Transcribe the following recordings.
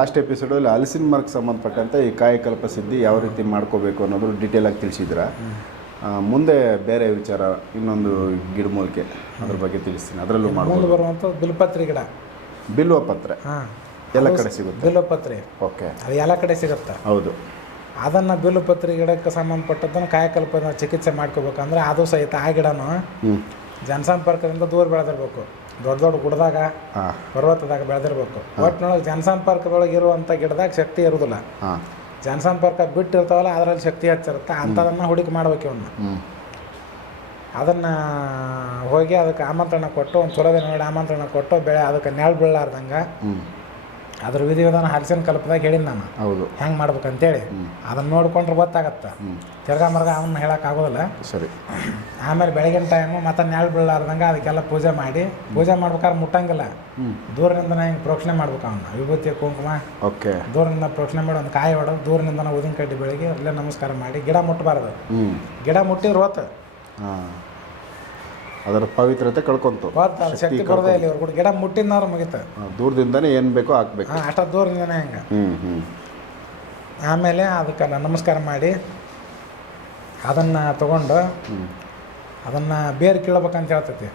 Last ಎಪಿಸೋಡಲ್ಲಿ ಹಲಸಿನ ಮರಕ್ಕೆ ಸಂಬಂಧಪಟ್ಟಂತೆ ಈ ಕಾಯಕಲ್ಪ ಸಿದ್ಧಿ ಯಾವ ರೀತಿ ಮಾಡ್ಕೋಬೇಕು ಅನ್ನೋದು ಡೀಟೇಲಾಗಿ ತಿಳಿಸಿದ್ರ? ಮುಂದೆ ಬೇರೆ ವಿಚಾರ ಇನ್ನೊಂದು ಗಿಡಮೂಲಿಕೆ ಅದ್ರ ಬಗ್ಗೆ ತಿಳಿಸ್ತೀನಿ. ಅದರಲ್ಲೂ ಮುಂದೆ ಮಾಡ್ಬೋದು. ಬರುವಂಥದ್ದು ಬಿಲ್ಪತ್ರಿ ಗಿಡ. ಬಿಲ್ವ ಪತ್ರೆ. ಹಾಂ. ಎಲ್ಲ ಕಡೆ ಸಿಗುತ್ತೆ. ಬಿಲ್ವಪತ್ರಿ. ಓಕೆ. ಅದು ಎಲ್ಲ ಕಡೆ ಸಿಗುತ್ತೆ. ಹೌದು. ಅದನ್ನು ಬಿಲ್ವಪತ್ರಿ ಗಿಡಕ್ಕೆ ಸಂಬಂಧಪಟ್ಟದ್ದನ್ನು ಕಾಯಕಲ್ಪ ಚಿಕಿತ್ಸೆ ಮಾಡ್ಕೋಬೇಕಂದ್ರೆ ಅದು ಸಹಿತ ಆ ಗಿಡನೂ ಜನಸಂಪರ್ಕದಿಂದ ದೂರ ಬೆಳೆದಿರ್ಬೇಕು. ದೊಡ್ಡ ದೊಡ್ಡ ಗುಡ್ದಾಗ ಹಾಂ. ಪರ್ವತದಾಗ ಬೆಳೆದಿರ್ಬೇಕು. ಒಟ್ಟಿನೊಳಗೆ ಜನಸಂಪರ್ಕದೊಳಗೆ ಇರುವಂಥ ಗಿಡದಾಗ ಶಕ್ತಿ ಇರೋದಿಲ್ಲ. ಹಾಂ. ಜನಸಂಪರ್ಕ ಬಿಟ್ಟಿರ್ತಾವಲ್ಲ ಅದರಲ್ಲಿ ಶಕ್ತಿ ಹೆಚ್ಚಿರುತ್ತೆ. ಅಂಥದನ್ನು ಹುಡುಕಿ ಮಾಡ್ಬೇಕು ಇವನ್ನ ಅದನ್ನು ಹೋಗಿ ಅದಕ್ಕೆ ಆಮಂತ್ರಣ ಕೊಟ್ಟು ಒಂದು ಚಲೋ ದಿನ ನೋಡಿ ಆಮಂತ್ರಣ ಕೊಟ್ಟು ಬೆಳೆ ಅದಕ್ಕೆ ನೆರಳು ಬೀಳಾರ್ದಂಗೆ ಹ್ಞೂ ಅದ್ರ ವಿಧಿ ವಿಧಾನ ಹರಿಸಿನ ಕಲ್ಪದಾಗ ಹೇಳಿದ್ ನಾನು. ಹೌದು. ಹೆಂಗೆ ಮಾಡ್ಬೇಕಂತೇಳಿ. ಅದನ್ನು ನೋಡ್ಕೊಂಡ್ರೆ ಗೊತ್ತಾಗತ್ತೆ. ತಿರ್ಗಾ ಮರ್ಗ ಅವನ್ನ ಹೇಳೋಕ್ಕಾಗೋದಿಲ್ಲ ಸರಿ. ಆಮೇಲೆ ಬೆಳಗಿನ ಟೈಮು ಮತ್ತೆ ನೆರಳು ಬೀಳಲಾರ್ದಂಗೆ ಅದಕ್ಕೆಲ್ಲ ಪೂಜೆ ಮಾಡಿ. ಪೂಜೆ ಮಾಡ್ಬೇಕಾದ್ರೆ ಮುಟ್ಟಂಗಿಲ್ಲ. ಹ್ಞೂ ದೂರದಿಂದ ಹಿಂಗೆ ಪ್ರೋಕ್ಷಣೆ ಮಾಡ್ಬೇಕು ಅವನ್ನ ವಿಭೂತಿ ಕುಂಕುಮ. ಓಕೆ. ದೂರದಿಂದ ಪ್ರೋಕ್ಷಣೆ ಮಾಡಿ ಒಂದು ಕಾಯಿ ಹೊಡೆದು ದೂರದಿಂದ ಊದಿನ ಕಡ್ಡಿ ಬೆಳಗ್ಗೆ ಅಲ್ಲೇ ನಮಸ್ಕಾರ ಮಾಡಿ. ಗಿಡ ಮುಟ್ಟಬಾರ್ದು ಹ್ಞೂ ಗಿಡ ಮುಟ್ಟಿದ್ರೆ ಹೊತ್ತು ಹಾಂ. ಅದರ ಪವಿತ್ರತೆ ಕಳ್ಕೊಂತು. ಶಕ್ತಿ ಬರೋದೇ ಇಲ್ಲ ಇವ್ರು ಕೂಡ. ಗಿಡ ಮುಟ್ಟಿದ್ನವ್ರು ಮುಗಿತ. ದೂರದಿಂದನೇ ಏನು ಬೇಕೋ ಹಾಕ್ಬೇಕು ಅಷ್ಟ ದೂರದಿಂದನೇ ಹೆಂಗೆ. ಆಮೇಲೆ ಅದಕ್ಕೆ ನಮಸ್ಕಾರ ಮಾಡಿ ಅದನ್ನು ತಗೊಂಡು ಅದನ್ನು ಬೇರೆ ಕೀಳ್ಬೇಕಂತ ಹೇಳ್ತೈತಿ.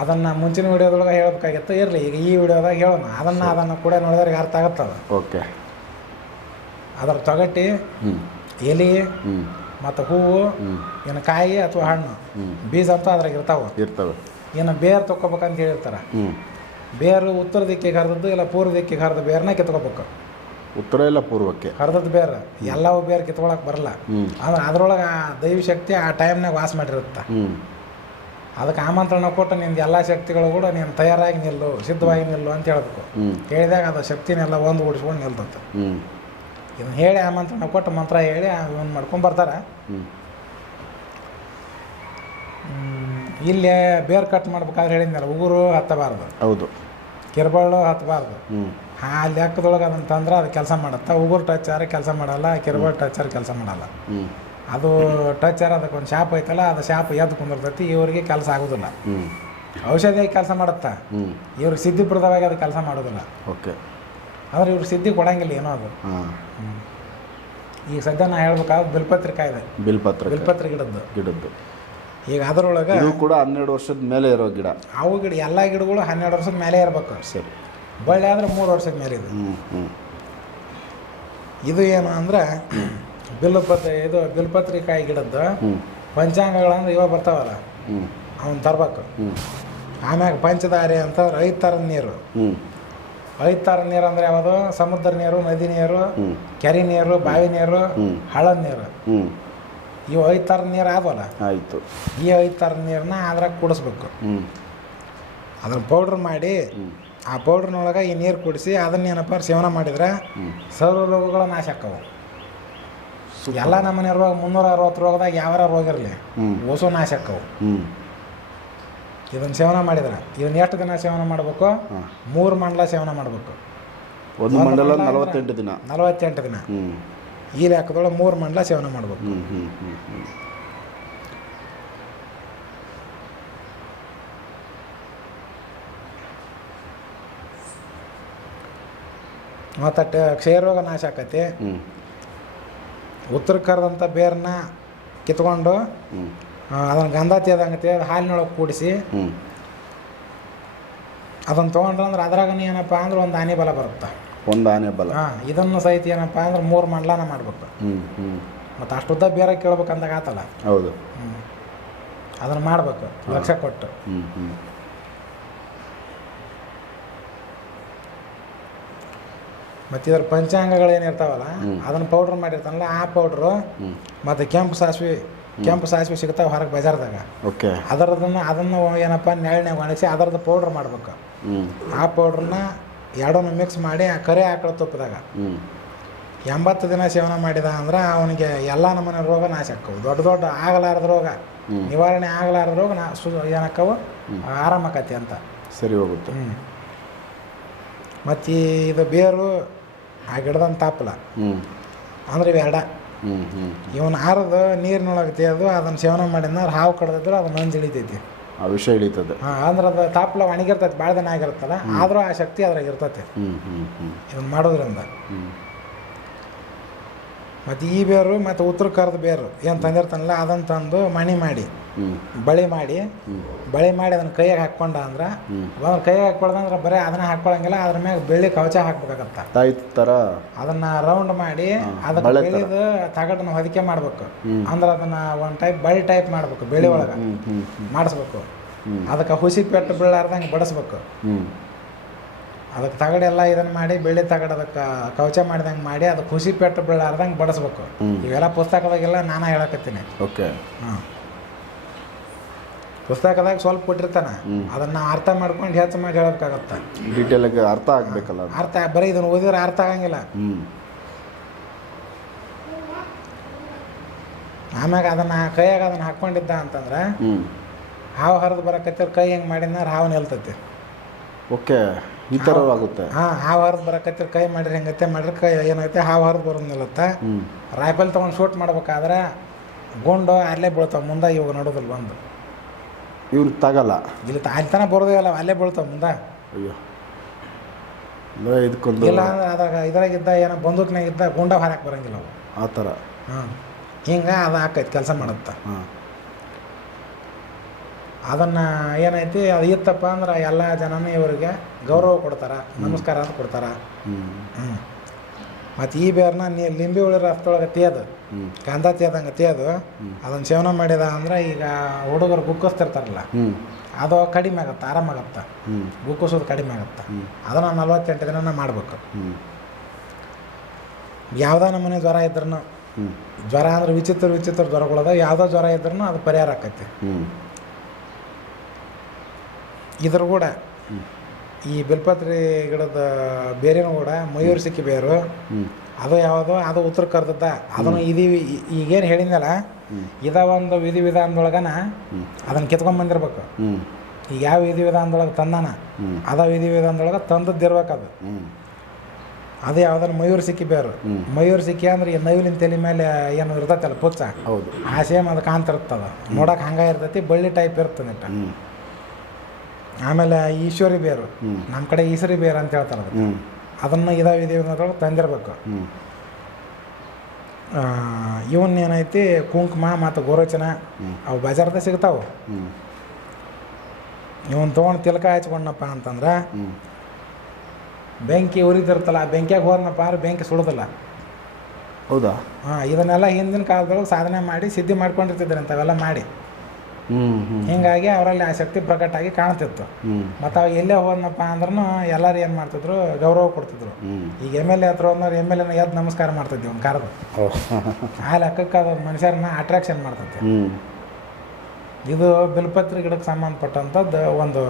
ಅದನ್ನು ಮುಂಚಿನ ವಿಡಿಯೋದೊಳಗೆ ಹೇಳಬೇಕಾಗಿತ್ತು. ಇರಲಿ ಈಗ ಈ ವಿಡಿಯೋದಾಗ ಹೇಳೋಣ. ಅದನ್ನು ಅದನ್ನು ಕೂಡ ನೋಡಿದ್ರೆ ಅರ್ಥ ಆಗುತ್ತದ. ಓಕೆ. ಅದರ ತೊಗಟಿ ಎಲೆ ಮತ್ತು ಹೂವು ಏನು ಕಾಯಿ ಅಥವಾ ಹಣ್ಣು. ಬೀಜ ಅಂತೂ ಅದ್ರಾಗ ಇರ್ತಾವೆ. ಇರ್ತವೆ. ಏನು ಬೇರು ತೊಗೋಬೇಕಂತ ಹೇಳಿರ್ತಾರೆ. ಬೇರು ಉತ್ತರ ದಿಕ್ಕಿಗೆ ಹರಿದದ್ದು ಇಲ್ಲ ಪೂರ್ವ ದಿಕ್ಕಿಗೆ ಹರಿದ ಬೇರನ್ನ ಕಿತ್ಕೋಬೇಕು. ಉತ್ತರ ಇಲ್ಲ ಪೂರ್ವಕ್ಕೆ. ಕರೆದದ್ದು ಬೇರೆ. ಎಲ್ಲವೂ ಬೇರೆ ಕಿತ್ಕೊಳಕ್ಕೆ ಬರಲ್ಲ. ಆದ್ರೆ ಅದ್ರೊಳಗೆ ದೈವ ಶಕ್ತಿ ಆ ಟೈಮ್ನಾಗ ವಾಸ ಮಾಡಿರುತ್ತೆ. ಅದಕ್ಕೆ ಆಮಂತ್ರಣ ಕೊಟ್ಟು ನಿಮ್ದು ಎಲ್ಲ ಶಕ್ತಿಗಳು ಕೂಡ ನೀನು ತಯಾರಾಗಿ ನಿಲ್ಲು ಸಿದ್ಧವಾಗಿ ನಿಲ್ಲು ಅಂತ ಹೇಳ್ಬೇಕು. ಹೇಳಿದಾಗ ಅದು ಶಕ್ತಿನೆಲ್ಲ ಒಂದು ಓಡಿಸ್ಕೊಂಡು ನಿಲ್ತಂತೆ. ಇದನ್ನ ಹೇಳಿ ಆಮಂತ್ರಣ ಕೊಟ್ಟು ಮಂತ್ರ ಹೇಳಿ ಇವನ್ ಮಾಡ್ಕೊಂಡು ಬರ್ತಾರೆ. ಇಲ್ಲಿ ಬೇರ್ ಕಟ್ ಮಾಡ್ಬೇಕಾದ್ರೆ ಹೇಳಿದ್ನಲ್ಲ ಉಗುರು ಹತ್ತಬಾರ್ದು. ಹೌದು. ಕಿರ್ಬಳ್ಳು ಹತ್ತಬಾರ್ದು. ಆ ಲೆಕ್ಕದೊಳಗೆ ಅದಂತಂದ್ರೆ ತಂದ್ರೆ ಅದು ಕೆಲಸ ಮಾಡುತ್ತೆ. ಉಗುರು ಟಚ್ ಆದ್ರೆ ಕೆಲಸ ಮಾಡಲ್ಲ ಕಿರ್ಬಳ್ ಟಚ್ ಆದ್ರೆ ಕೆಲಸ ಮಾಡಲ್ಲ. ಅದು ಟಚ್ ಆರ ಅದಕ್ಕೆ ಒಂದು ಶಾಪ್ ಐತಲ್ಲ ಅದು ಶಾಪ್ ಎದ್ದು ಕುಂದಿರ್ತೈತಿ ಇವರಿಗೆ ಕೆಲಸ ಆಗೋದಿಲ್ಲ. ಔಷಧಿ ಔಷಧಿಯಾಗಿ ಕೆಲಸ ಮಾಡುತ್ತಾ? ಇವ್ರಿಗೆ ಸಿದ್ಧಿ ಪ್ರದವಾಗಿ ಅದು ಕೆಲಸ ಮಾಡೋದಿಲ್ಲ. ಓಕೆ. ಆದ್ರೆ ಇವ್ರಿಗೆ ಸಿದ್ಧಿ ಕೊಡಂಗಿಲ್ಲ ಏನೋ ಅದು. ಈಗ ಸದ್ಯ ನಾ ಹೇಳ್ಬೇಕಾದ್ರೆ ಬಿಲ್ಪತ್ರಿ ಕಾಯ್ದೆ ಬಿಲ್ಪತ್ರ ಬಿಲ್ಪತ್ರಿ ಗಿಡದ್ದು. ಗಿಡದ್ದು. ಈಗ ಅದರೊಳಗೆ ಕೂಡ ಹನ್ನೆರಡು ವರ್ಷದ ಮೇಲೆ ಇರೋ ಗಿಡ. ಅವು ಗಿಡ ಎಲ್ಲ ಗಿಡಗಳು ಹನ್ನೆರಡು ವರ್ಷದ ಮೇಲೆ ಇರಬೇಕು. ಸರಿ. ಬಳ್ಳಿ ಆದ್ರೆ ಮೂರು ವರ್ಷಕ್ಕೆ ಮೇಲೆ ಇದೆ ಏನು ಅಂದ್ರೆ ಪತ್ರ ಇದು ಬಿಲ್ಪತ್ರಿಕಾಯಿ ಗಿಡದ್ದು ಪಂಚಾಂಗಗಳಂದ್ರೆ ಇವಾಗ ಬರ್ತಾವಲ್ಲ? ಅವನು ತರ್ಬೇಕು. ಆಮ್ಯಾಗ ಪಂಚದಾರಿ ಅಂತ ಐದು ಥರದ ನೀರು ರೈತರ ಐದು ಥರದ ನೀರು ಅಂದ್ರೆ ಯಾವುದು? ಸಮುದ್ರ ನೀರು ನದಿ ನೀರು ಕೆರೆ ನೀರು ಬಾವಿ ನೀರು ಹಳ ನೀರು. ಈ ಇವು ಐದು ಥರದ ನೀರು ಆಗೋಲ್ಲ ಆಯಿತು. ಈ ಐದು ಥರದ ನೀರನ್ನ ಅದ್ರಾಗ ಕುಡಿಸ್ಬೇಕು. ಅದನ್ನು ಪೌಡ್ರ್ ಮಾಡಿ ಆ ಪೌಡ್ರ್ನೊಳಗೆ ಈ ನೀರು ಕುಡಿಸಿ ಅದನ್ನ ಏನಪ್ಪ ಸೇವನೆ ಮಾಡಿದ್ರೆ ಸರ್ವ ರೋಗಗಳು ನಾಶ ಆಕ್ಕವು ಎಲ್ಲ ನಮ್ಮನೆ ರೋಗ ಮುನ್ನೂರ ಅರವತ್ತು ರೋಗದಾಗ ಯಾವ ರೋಗ ಇರಲಿ ಓಸು ನಾಶ ಆಕ್ಕವು ಹ್ಞೂ ಇದನ್ನು ಸೇವನೆ ಮಾಡಿದ್ರೆ ಇದನ್ನ ಎಷ್ಟು ದಿನ ಸೇವನೆ ಮಾಡಬೇಕು? ಮೂರು ಮಂಡಲ ಸೇವನೆ ಮಾಡಬೇಕು. ಒಂದು ಮಂಡಲ ನಲವತ್ತೆಂಟು ದಿನ. ನಲವತ್ತೆಂಟು ದಿನ. ಈ ಲೆಕ್ಕದೊಳಗೆ ಮೂರು ಮಂಡಲ ಸೇವನೆ ಮಾಡಬೇಕು ಹ್ಞೂ ಹ್ಞೂ ಹ್ಞೂ ಹ್ಞೂ ಮತ್ತು ಕ್ಷಯರೋಗ ನಾಶ ಆಕತಿ. ಉತ್ತರ ಕರೆದಂಥ ಬೇರನ್ನ ಕಿತ್ಕೊಂಡು ಅದನ್ನ ಗಂಧ ತೇದಂಗತಿ ತೇದು ಹಾಲಿನೊಳಗೆ ಕೂಡಿಸಿ ಅದನ್ನು ತೊಗೊಂಡ್ರೆ ಅಂದ್ರೆ ಅದ್ರಾಗ ಏನಪ್ಪ ಅಂದ್ರೆ ಒಂದು ಆನೆ ಬಲ ಬರುತ್ತೆ. ಒಂದು ಆನೆ ಬಲ. ಹಾಂ ಇದನ್ನು ಸಹಿತ ಏನಪ್ಪ ಅಂದ್ರೆ ಮೂರು ಮಂಡಲನ ಮಾಡ್ಬೇಕು. ಮತ್ತು ಅಷ್ಟುದ್ದ ಬೇರೆ ಕೇಳ್ಬೇಕಂದಾಗ ಆತಲ್ಲ. ಹೌದು. ಅದನ್ನು ಮಾಡಬೇಕು ಲಕ್ಷ ಕೊಟ್ಟು ಹ್ಞೂ ಹ್ಞೂ ಮತ್ತು ಇದ್ರ ಪಂಚಾಂಗಗಳು ಏನಿರ್ತಾವಲ್ಲ ಅದನ್ನ ಪೌಡ್ರ್ ಮಾಡಿರ್ತಾನಲ್ಲ ಆ ಪೌಡ್ರು ಮತ್ತೆ ಕೆಂಪು ಸಾಸಿವೆ ಕೆಂಪು ಸಾಸಿವೆ ಸಿಗ್ತಾವೆ ಹೊರಗೆ ಬಜಾರ್ದಾಗ. ಓಕೆ. ಅದರದನ್ನ ಅದನ್ನು ಏನಪ್ಪ ನೆರಳಿನಾಗ ಒಣಗಿಸಿ ಅದರದ್ದು ಪೌಡ್ರ್ ಮಾಡ್ಬೇಕು. ಆ ಪೌಡ್ರನ್ನ ಎರಡನ್ನು ಮಿಕ್ಸ್ ಮಾಡಿ ಆ ಕರೆ ಆಕಳ ತುಪ್ಪದಾಗ. ಎಂಬತ್ತು ದಿನ ಸೇವನೆ ಮಾಡಿದ ಅಂದ್ರೆ ಅವನಿಗೆ ಎಲ್ಲ ನಮ್ಮನೆ ರೋಗ ನಾಶ ಆಕ್ಕವು ದೊಡ್ಡ ದೊಡ್ಡ ಆಗಲಾರದ ರೋಗ ನಿವಾರಣೆ ಆಗಲಾರದ ರೋಗ ನಾ ಸು ಏನಕ್ಕವು? ಆರಾಮ ಆಕತಿ ಅಂತ. ಸರಿ ಹೋಗುತ್ತೆ. ಮತ್ತು ಇದು ಬೇರು ಆ ಗಿಡದಂತ ತಾಪಲ. ಅಂದ್ರೆ ಇವೆರಡ ಇವನ್ ಆರದು ನೀರಿನೊಳಗೆ ತೆಗೆದು ಅದನ್ನು ಸೇವನೆ ಮಾಡಿದ್ರೆ ಹಾವು ಕಡ್ದಿದ್ರೆ ಅದನ್ನ ನಂಜು ಇಳಿತೈತಿ. ಆ ವಿಷಯ ಇಳಿತದೆ. ಹಾಂ ಅಂದ್ರೆ ಅದು ತಾಪ್ಲ ಒಣಗಿರ್ತೈತಿ ಭಾಳ ದಿನ ಆಗಿರ್ತಲ್ಲ ಆದರೂ ಆ ಶಕ್ತಿ ಅದ್ರಾಗ ಇರ್ತೈತಿ. ಇವನ್ ಇದನ್ನು ಮಾಡೋದ್ರಿಂದ. ಮತ್ತೆ ಈ ಬೇರು ಮತ್ತು ಉತ್ತರ ಕರ್ದ ಬೇರು ಏನು ತಂದಿರ್ತಾನಲ್ಲ ಅದನ್ನು ತಂದು ಮಣಿ ಮಾಡಿ. ಬಳಿ ಮಾಡಿ ಬಳೆ ಮಾಡಿ ಅದನ್ನ ಕೈಯಾಗ ಹಾಕ್ಕೊಂಡ ಅಂದ್ರೆ ಅದನ್ನ ಕೈಯಾಗ ಹಾಕ್ಕೊಳ್ದಂದ್ರೆ ಬರೀ ಅದನ್ನ ಹಾಕ್ಕೊಳಂಗಿಲ್ಲ ಅದ್ರ ಮ್ಯಾಗ ಬೆಳ್ಳಿ ಕವಚ ಹಾಕ್ಬೇಕಾಗತ್ತ. ತಾಯಿ ಥರ ಅದನ್ನ ರೌಂಡ್ ಮಾಡಿ ಅದಕ್ಕೆ. ಬೆಳೆದು ತಗಡನ್ನ ಹೊದಿಕೆ ಮಾಡ್ಬೇಕು. ಅಂದ್ರ ಅದನ್ನ ಒಂದು ಟೈಪ್ ಬಳಿ ಟೈಪ್ ಮಾಡ್ಬೇಕು ಬೆಳೆ ಒಳಗ. ಮಾಡಿಸ್ಬೇಕು. ಅದಕ್ಕೆ ಹುಸಿ ಪೆಟ್ಟು ಬೀಳಾರ್ದಂಗೆ ಬಡಿಸ್ಬೇಕು. ಅದಕ್ಕೆ ತಗಡೆಲ್ಲ ಇದನ್ನ ಮಾಡಿ ಬೆಳ್ಳಿ ತಗಡ ಅದಕ್ಕೆ ಕವಚ ಮಾಡಿದಂಗೆ ಮಾಡಿ ಅದಕ್ಕೆ ಹುಸಿ ಪೆಟ್ಟು ಬೀಳಾರ್ದಂಗೆ ಬಡಿಸ್ಬೇಕು. ಇವೆಲ್ಲ ಪುಸ್ತಕದಾಗೆಲ್ಲ ನಾನು ಹೇಳಕತ್ತೀನಿ. ಓಕೆ. ಹಾಂ. ಪುಸ್ತಕದಾಗ ಸ್ವಲ್ಪ ಕೊಟ್ಟಿರ್ತಾನೆ. ಅದನ್ನು ಅರ್ಥ ಮಾಡ್ಕೊಂಡು ಹೆಚ್ಚು ಮಾಡಿ ಹೇಳಬೇಕಾಗತ್ತೆ ಡೀಟೇಲಾಗಿ ಅರ್ಥ ಆಗಬೇಕಲ್ಲ ಅರ್ಥ ಬರೀ ಇದನ್ನು ಓದಿದ್ರೆ ಅರ್ಥ ಆಗಂಗಿಲ್ಲ. ಆಮ್ಯಾಗ ಅದನ್ನು ಕೈಯಾಗ ಅದನ್ನು ಹಾಕ್ಕೊಂಡಿದ್ದ ಅಂತಂದ್ರೆ ಹಾವು ಹರಿದು ಬರಕತ್ತಿರ ಕೈ ಹೆಂಗೆ ಮಾಡಿದ್ರೆ ಹಾವು ನಿಲ್ತೈತಿ. ಓಕೆ ಈ ಥರ ಆಗುತ್ತೆ. ಹಾಂ ಹಾವು ಹರಿದು ಬರಕತ್ತಿರ ಕೈ ಮಾಡಿರಿ ಹೆಂಗತ್ತೆ ಮಾಡಿರಿ ಕೈ ಏನೈತೆ? ಹಾವು ಹರಿದು ಬರೋದು ನಿಲ್ಲತ್ತೆ. ರೈಫಲ್ ತೊಗೊಂಡು ಶೂಟ್ ಮಾಡ್ಬೇಕಾದ್ರೆ ಗುಂಡು ಅಲ್ಲೇ ಬೀಳ್ತಾವೆ. ಮುಂದೆ ಇವಾಗ ನಡೋದಿಲ್ಲ ಬಂದು. ಇವ್ರು ತಗಲ್ಲ. ಇಲ್ಲ ಅಲ್ಲಿ ತನಕ ಬರೋದೇ ಇಲ್ಲ ಅಲ್ಲೇ ಬೀಳ್ತಾವೆ ಮುಂದೆ. ಅಯ್ಯೋ. ಅಂದ್ರೆ ಇದಕ್ಕೊಂದು ಇಲ್ಲ ಅಂದ್ರೆ ಅದ್ರಾಗ ಇದ್ರಾಗಿದ್ದ ಏನೋ ಬಂದೂಕ್ನಾಗ ಇದ್ದ ಗುಂಡ ಹೊರಕ್ಕೆ ಬರಂಗಿಲ್ಲ ಅವು ಆ ಥರ. ಹಾಂ. ಹಿಂಗೆ ಅದು ಹಾಕೈತಿ ಕೆಲಸ ಮಾಡುತ್ತೆ. ಹಾಂ. ಅದನ್ನು ಏನೈತಿ ಅದು ಇತ್ತಪ್ಪ ಅಂದ್ರೆ ಎಲ್ಲ ಜನನೇ ಇವರಿಗೆ ಗೌರವ ಕೊಡ್ತಾರೆ ನಮಸ್ಕಾರ ಅಂತ ಕೊಡ್ತಾರೆ. ಹ್ಞೂ ಹ್ಞೂ ಮತ್ತು ಈ ಬೇರ್ನ ನೀ ಲಿಂಬೆ ಉಳಿ ರಫ್ತೊಳಗೆ ತೇದು ಕಾಂದ ತೇದಂಗೆ ತೇದು ಅದನ್ನು ಸೇವನೆ ಮಾಡಿದ ಅಂದ್ರೆ ಈಗ ಹುಡುಗರು ಗುಕ್ಕಿಸ್ತಿರ್ತಾರಲ್ಲ ಅದು ಕಡಿಮೆ ಆಗುತ್ತೆ ಆರಾಮಾಗತ್ತೆ ಗುಕ್ಕಿಸೋದು ಕಡಿಮೆ ಆಗುತ್ತೆ. ಅದನ್ನ ನಲ್ವತ್ತೆಂಟು ದಿನ ಮಾಡಬೇಕು. ಯಾವುದೋ ನಮೂನೆ ಜ್ವರ ಇದ್ರೂ ಜ್ವರ ಅಂದ್ರೆ ವಿಚಿತ್ರ ವಿಚಿತ್ರ ಜ್ವರಗಳದ ಯಾವುದೋ ಜ್ವರ ಇದ್ರೂ ಅದು ಪರಿಹಾರ ಆಕೈತಿ. ಇದ್ರ ಕೂಡ ಈ ಬಿಲ್ಪತ್ರಿ ಗಿಡದ ಬೇರೆನೂ ಕೂಡ ಮಯೂರ್ ಸಿಕ್ಕಿ ಬೇರು. ಅದು ಯಾವುದೋ ಅದು ಉತ್ತರ ಕರ್ತದ ಅದನ್ನು ಇದೀ ಈಗೇನು ಹೇಳಿದ್ನಲ್ಲ ಇದ ಒಂದು ವಿಧಿ ವಿಧಾನದೊಳಗನ ಅದನ್ನ ಅದನ್ನು ಕಿತ್ಕೊಂಡ್ ಬಂದಿರ್ಬೇಕು. ಈಗ ಯಾವ ವಿಧಿ ವಿಧಾನದೊಳಗೆ ತಂದಾನ ಅದ ವಿಧಿ ವಿಧಾನದೊಳಗೆ ತಂದದ್ದು ಅದು ಅದು ಯಾವ್ದಾರು ಮಯೂರ್ ಸಿಕ್ಕಿ ಬೇರು. ಮಯೂರ್ ಸಿಕ್ಕಿ ಅಂದ್ರೆ ಈ ನವಿಲಿನ ತಲೆ ಮೇಲೆ ಏನು ಇರ್ತೈತಲ್ಲ ಪುಚ್ಚ? ಹೌದು. ಆ ಸೇಮ್ ಅದು ಕಾಣ್ತಿರ್ತದ ನೋಡಕ್ಕೆ ಹಂಗೆ ಇರ್ತೈತಿ ಬಳ್ಳಿ ಟೈಪ್ ಇರ್ತದೆ ಆಮೇಲೆ ಈಶ್ವರಿ ಬೇರು. ನಮ್ಮ ಕಡೆ ಈಶ್ವರಿ ಬೇರು ಅಂತ ಹೇಳ್ತಾರೆ ಅದಕ್ಕೆ. ಅದನ್ನು ಇದ ವಿಧಿ ವಿಧಾನದೊಳಗೆ ತಂದಿರ್ಬೇಕು. ಏನೈತಿ ಕುಂಕುಮ ಮತ್ತು ಗೋರೋಚನ. ಅವು ಬಜಾರ್ದಾಗ ಸಿಗ್ತಾವೆ. ಇವನ್ ತೊಗೊಂಡು ತಿಲಕ ಹಚ್ಕೊಂಡಪ್ಪ ಅಂತಂದ್ರೆ ಬೆಂಕಿ ಉರಿದಿರ್ತಲ್ಲ ಆ ಬೆಂಕಿಯಾಗ ಹೋದ್ನಪ್ಪ ಅಂದ್ರೆ ಬೆಂಕಿ ಸುಡೋದಿಲ್ಲ. ಹೌದಾ? ಹಾಂ ಇದನ್ನೆಲ್ಲ ಹಿಂದಿನ ಕಾಲದೊಳಗೆ ಸಾಧನೆ ಮಾಡಿ ಸಿದ್ಧಿ ಮಾಡ್ಕೊಂಡಿರ್ತಿದ್ರು ಅಂಥವೆಲ್ಲ ಮಾಡಿ. ಹಿಂಗಾಗಿ ಅವರಲ್ಲಿ ಆ ಶಕ್ತಿ ಪ್ರಕಟ ಆಗಿ ಕಾಣ್ತಿತ್ತು ಮತ್ತು ಅವಾಗ ಎಲ್ಲೇ ಹೋದ್ನಪ್ಪ ಅಂದ್ರೂ ಎಲ್ಲರೂ ಏನು ಮಾಡ್ತಿದ್ರು ಗೌರವ ಕೊಡ್ತಿದ್ರು. ಈಗ ಎಂ ಎಲ್ ಎ ಹತ್ರ ಹೋದ್ರೆ ಎಂ ಎಲ್ ಎನ ಎದ್ದು ನಮಸ್ಕಾರ ಮಾಡ್ತಿದ್ವಿ ಒಂದು ಕಾರದ. ಆ ಲೆಕ್ಕಕ್ಕೆ ಅದು ಮನುಷ್ಯರನ್ನ ಅಟ್ರಾಕ್ಷನ್ ಮಾಡ್ತೈತಿ. ಇದು ಬಿಲ್ಪತ್ರಿ ಗಿಡಕ್ಕೆ ಸಂಬಂಧಪಟ್ಟಂಥದ್ದು ಒಂದು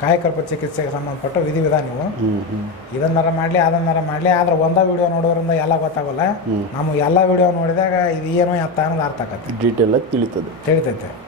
ಕಾಯಕಲ್ಪ ಚಿಕಿತ್ಸೆಗೆ ಸಂಬಂಧಪಟ್ಟ ವಿಧಿವಿಧಾನ ಇವು. ಹ್ಞೂ ಹ್ಞೂ ಇದನ್ನಾರ ಮಾಡಲಿ ಅದನ್ನಾರ ಮಾಡಲಿ ಆದ್ರೆ ಒಂದೇ ವಿಡಿಯೋ ನೋಡೋದ್ರಿಂದ ಎಲ್ಲ ಗೊತ್ತಾಗಲ್ಲ. ನಾವು ನಮಗೆ ಎಲ್ಲ ವಿಡಿಯೋ ನೋಡಿದಾಗ ಇದು ಏನು ಎತ್ತ ಅನ್ನೋದು ಅರ್ಥ ಆಕತ್ತೆ. ಡೀಟೇಲಾಗಿ ತಿಳಿತದೆ. ತಿಳಿತೈತೆ.